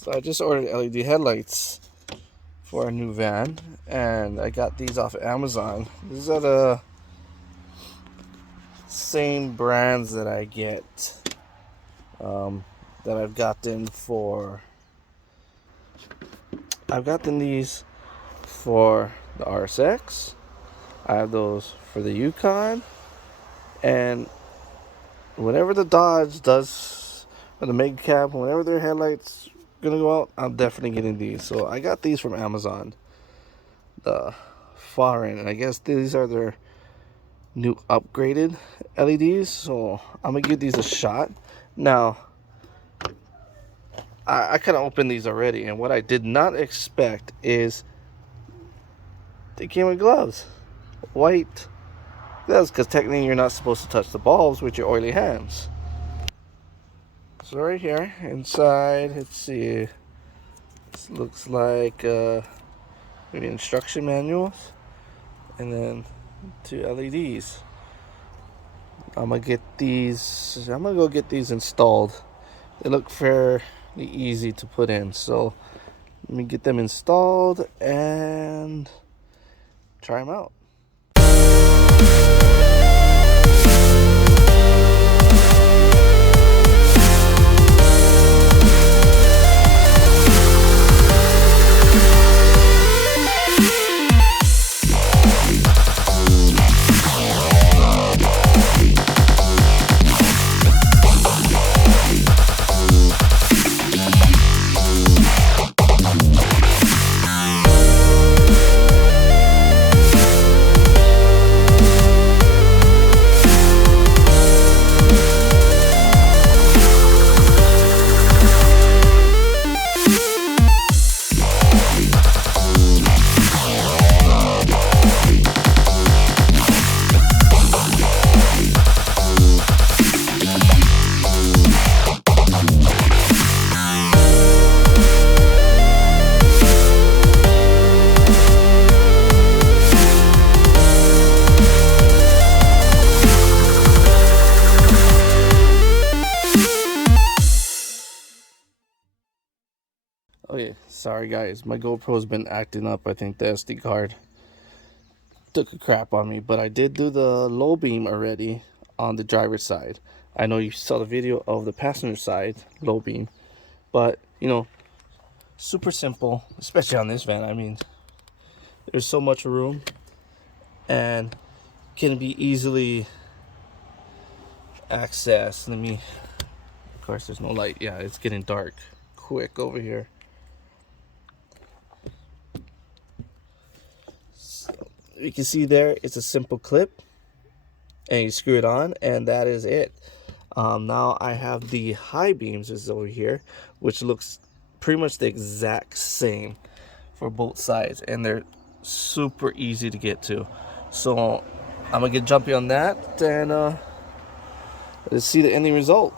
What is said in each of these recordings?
So I just ordered LED headlights for a new van, and I got these off of Amazon. These are the same brands that I get, that I've gotten for. I've gotten these for the RSX. I have those for the Yukon, and whenever the Dodge does, or the Mega Cab, whenever their headlights gonna go out, I'm definitely getting these. So I got these from Amazon, the far end, and I guess these are their new upgraded LEDs. So I'm gonna give these a shot. Now, I kind of opened these already, and what I did not expect is they came with gloves, white gloves, because technically you're not supposed to touch the bulbs with your oily hands. So right here inside, let's see, this looks like maybe instruction manuals, and then 2 LEDs. I'm gonna go get these installed. They look fairly easy to put in, so let me get them installed and try them out. Okay, sorry guys, my GoPro's been acting up. I think the SD card took a crap on me, but I did do the low beam already on the driver's side. I know you saw the video of the passenger side low beam, but you know, super simple, especially on this van. I mean, there's so much room and can be easily accessed. Of course, there's no light. Yeah, it's getting dark quick over here. You can see there, it's a simple clip, and you screw it on, and that is it. Now I have the high beams is over here, which looks pretty much the exact same for both sides, and they're super easy to get to. So I'm gonna get jumpy on that, and let's see the ending result.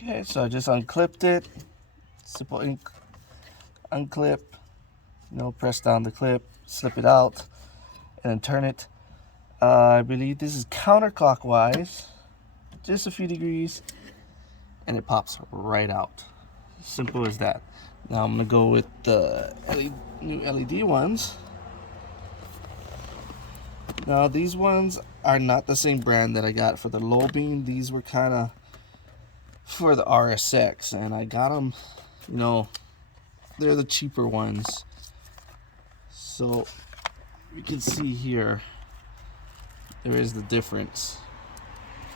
Okay, so I just unclipped it. Simple unclip, press down the clip, slip it out, and then turn it. I believe this is counterclockwise, just a few degrees, and it pops right out. Simple as that. Now I'm gonna go with the new LED ones. Now these ones are not the same brand that I got for the low beam. These were kind of for the RSX, and I got them, they're the cheaper ones. So you can see here, there is the difference.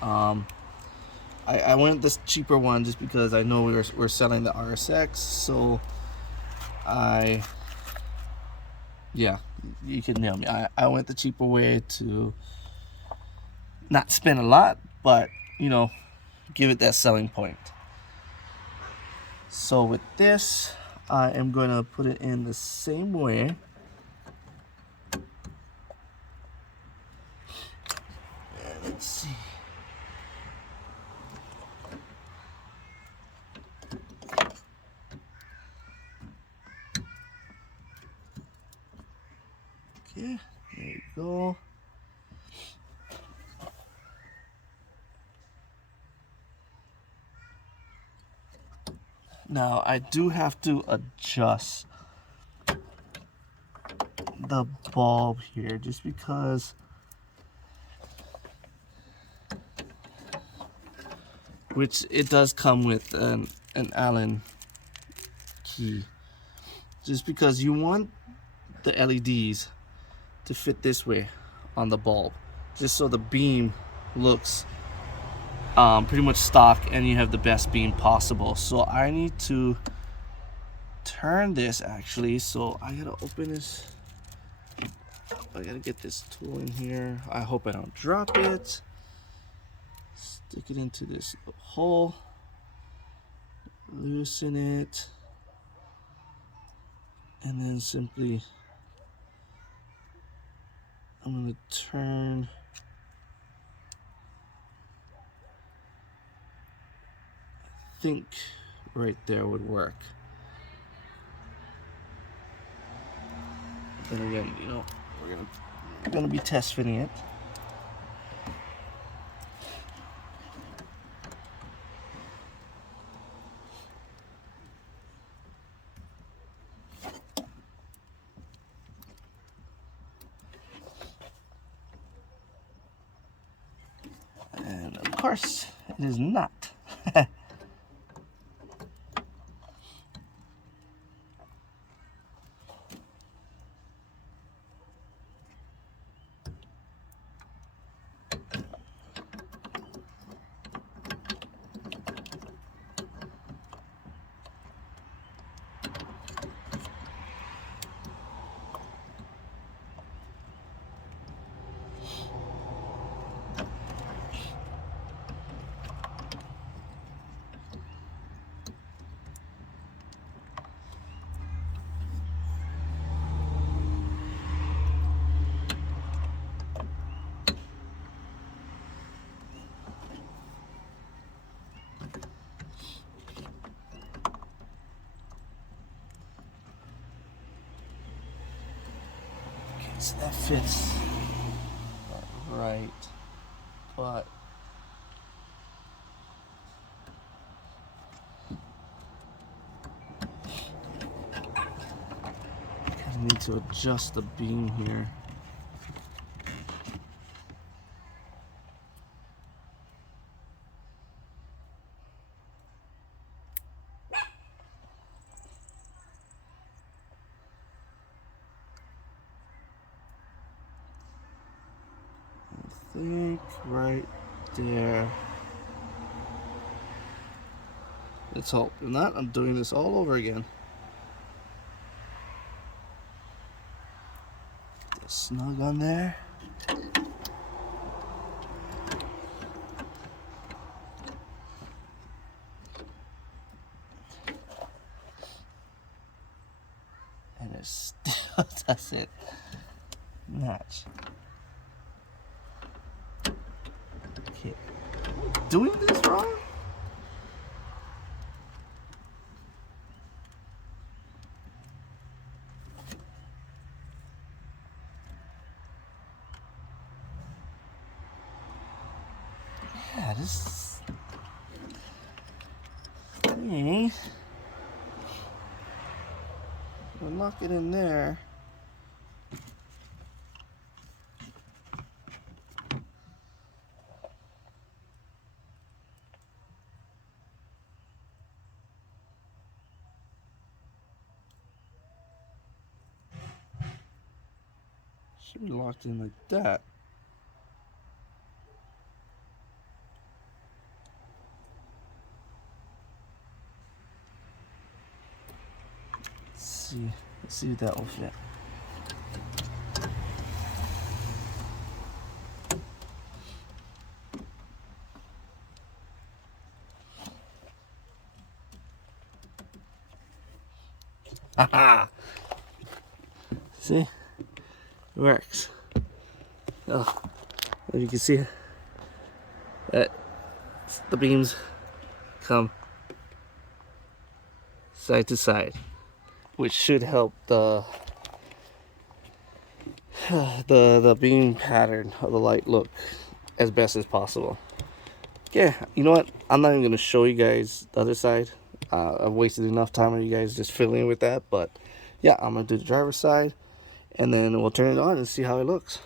I went this cheaper one just because I know we're selling the RSX, so yeah, you can nail me. I went the cheaper way to not spend a lot, but give it that selling point. So with this, I am going to put it in the same way. Let's see. Okay, There you go. Now I do have to adjust the bulb here just because which it does come with an Allen key, just because you want the LEDs to fit this way on the bulb, just so the beam looks pretty much stock and you have the best beam possible. So I need to turn this actually, so I gotta open this. I gotta get this tool in here. I hope I don't drop it. Stick it into this hole, loosen it, and then simply I'm gonna turn I think right there would work. Then again, you know, we're gonna be test fitting it. And of course, it is not. So that fits right, but I need to adjust the beam here. I think right there. Let's hope. If not, I'm doing this all over again. Get this snug on there. And it still doesn't match. Okay. Doing this wrong? Yeah, this thing. We'll lock it in there. Should be locked in like that. Let's see if that will fit. Haha! See? It works. Oh, as you can see, that the beams come side to side, which should help the the beam pattern of the light look as best as possible. Yeah, you know what? I'm not even gonna show you guys the other side. I've wasted enough time on you guys just fiddling with that. But yeah, I'm gonna do the driver's side, and then we'll turn it on and see how it looks.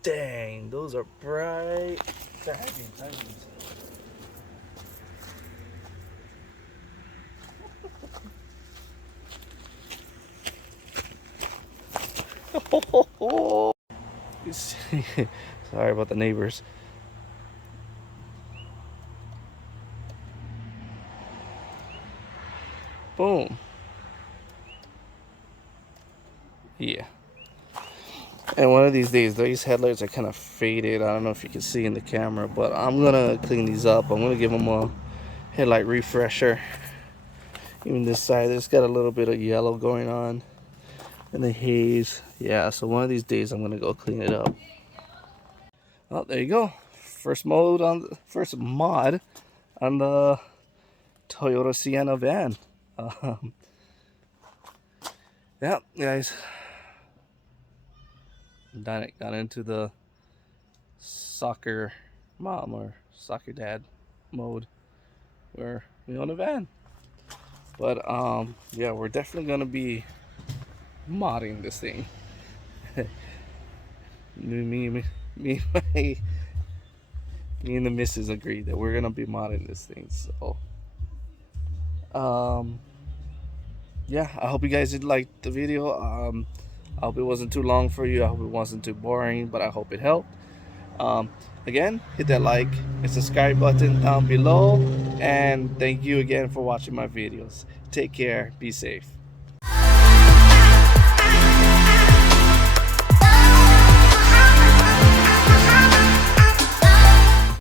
Dang, those are bright. Dragons. Sorry about the neighbors. Boom. Yeah. And one of these days, these headlights are kind of faded. I don't know if you can see in the camera, but I'm gonna clean these up. I'm gonna give them a headlight refresher. Even this side, it's got a little bit of yellow going on, and the haze. Yeah, so one of these days, I'm gonna go clean it up. Oh, there you go. First mod on the Toyota Sienna van. Um, yeah, guys. Done it. Got into the soccer mom or soccer dad mode where we own a van. But yeah, we're definitely gonna be modding this thing. me, me, me and the missus agreed that we're gonna be modding this thing. So yeah, I hope you guys did like the video. I hope it wasn't too long for you. I hope it wasn't too boring, but I hope it helped. Again, hit that like and subscribe button down below, and thank you again for watching my videos. Take care, be safe.